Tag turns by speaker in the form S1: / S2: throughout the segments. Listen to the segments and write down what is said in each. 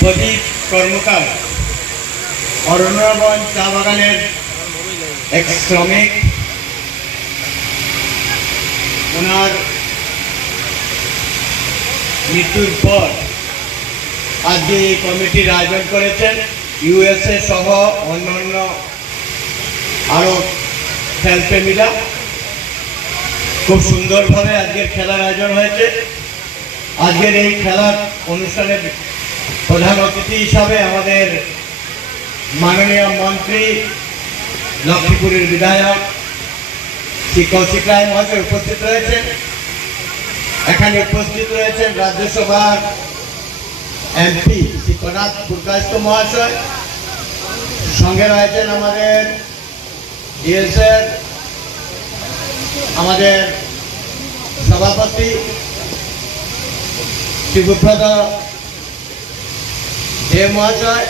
S1: প্রদীপ কর্মকার অরণ্যগঞ্জ চা বাগানের এক শ্রমিক, ওনার মৃত্যুর পর আজকে এই কমিটির আয়োজন করেছেন, ইউএসএ সহ অন্যান্য আরও খেলপ্রেমীরা, খুব সুন্দরভাবে আজকের খেলার আয়োজন হয়েছে। আজকের এই খেলার অনুষ্ঠানের প্রধান অতিথি হিসাবে আমাদের মাননীয় মন্ত্রী, লক্ষ্মীপুরের বিধায়ক, শ্রী কৌশিক রায় মহাশয় উপস্থিত রয়েছেন। এখানে উপস্থিত রয়েছেন রাজ্যসভার এমপি শ্রী কনাথ পুরকাস্ত মহাশয়। সঙ্গে রয়েছেন আমাদের ডিএসএর, আমাদের সভাপতি শিবপ্রদ দে মহাশয়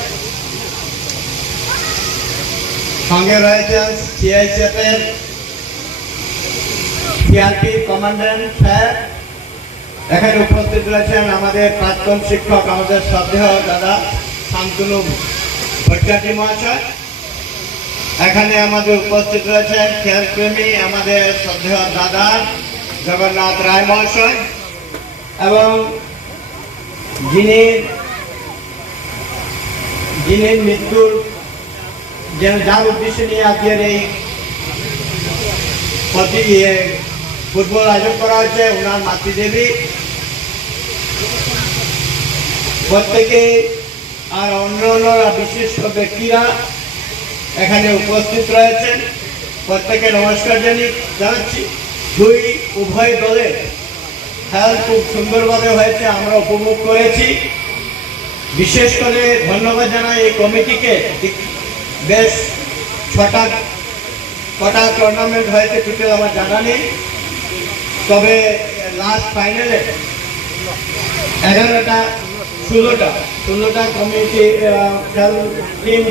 S1: সঙ্গে রয়েছেন সিআইসিএফ এর সিআরপি কমান্ড্যান্ট স্যার। এখানে উপস্থিত রয়েছেন আমাদের প্রাক্তন শিক্ষক, আমাদের শ্রদ্ধেয় দাদা শান্তনু ভট্টাচার্য মহাশয়। এখানে আমাদের উপস্থিত রয়েছেন খেলপ্রেমী, আমাদের শ্রদ্ধেয় দাদা জগন্নাথ রায় মহাশয় এবং যিনি যিনি মৃত্যুর যার উদ্দেশ্যে নিয়ে আজকের এই প্রতি ফুটবল আয়োজন করা হয়েছে, ওনার মাতৃদেবী। প্রত্যেকে আর অন্য অন্য বিশিষ্ট ব্যক্তিরা এখানে উপস্থিত রয়েছেন। প্রত্যেকে নমস্কার জানি জানাচ্ছি। দুই উভয় দলের খেলা খুব সুন্দরভাবে হয়েছে, আমরা উপভোগ করেছি। বিশেষ করে ধন্যবাদ জানাই এই কমিটিকে। বেশ ছটা কটা টুর্নামেন্ট হয়েছে টোটাল আমার জানা নেই। তবে লাস্ট ফাইনালে এগারোটা, ষোলোটা ষোলোটা কমিটি খেল টিম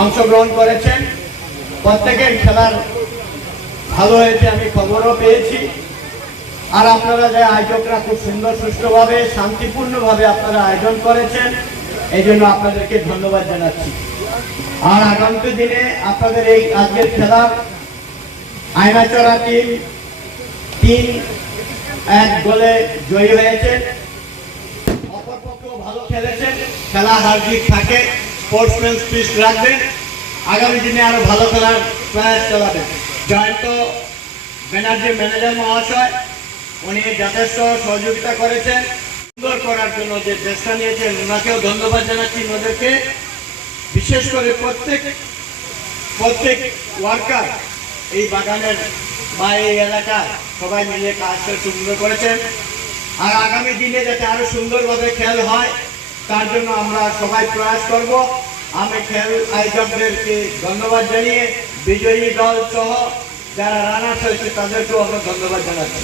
S1: অংশগ্রহণ করেছেন। প্রত্যেকের খেলার ভালো হয়েছে, আমি খবরও পেয়েছি। আর আপনারা যে আয়োজকরা খুব সুন্দর সুষ্ঠুভাবে, শান্তিপূর্ণভাবে আপনারা আয়োজন করেছেন, এই জন্য আপনাদেরকে ধন্যবাদ জানাচ্ছি। আর আগামী দিনে আপনাদের এই আজকের খেলার আয়নাচড়া টিম তিন এক গোলে জয়ী হয়েছে। অপরপক্ষও ভালো খেলেছেন, খেলা হার জিত থাকে স্পোর্টসম্যান স্পিরিট রাখবেন আগামী দিনে আরও ভালো খেলার প্রয়াস চালাবেন জয়ন্ত ব্যানার্জি ম্যানেজার মহাশয় উনি যথেষ্ট সহযোগিতা করেছেন, সুন্দর করার জন্য যে চেষ্টা নিয়েছেন, ওনাকেও ধন্যবাদ জানাচ্ছি ওদেরকে বিশেষ করে প্রত্যেক প্রত্যেক ওয়ার্কার এই বাগানের বা এই এলাকার সবাই মিলে কাজটা সুন্দর করেছেন। আর আগামী দিনে যাতে আরও সুন্দরভাবে খেল হয়, তার জন্য আমরা সবাই প্রয়াস করব। আমি খেল আয়োজকদেরকে ধন্যবাদ জানিয়ে বিজয়ী দল সহ যারা রানার্স হয়েছে তাদেরকেও আমরা ধন্যবাদ জানাচ্ছি।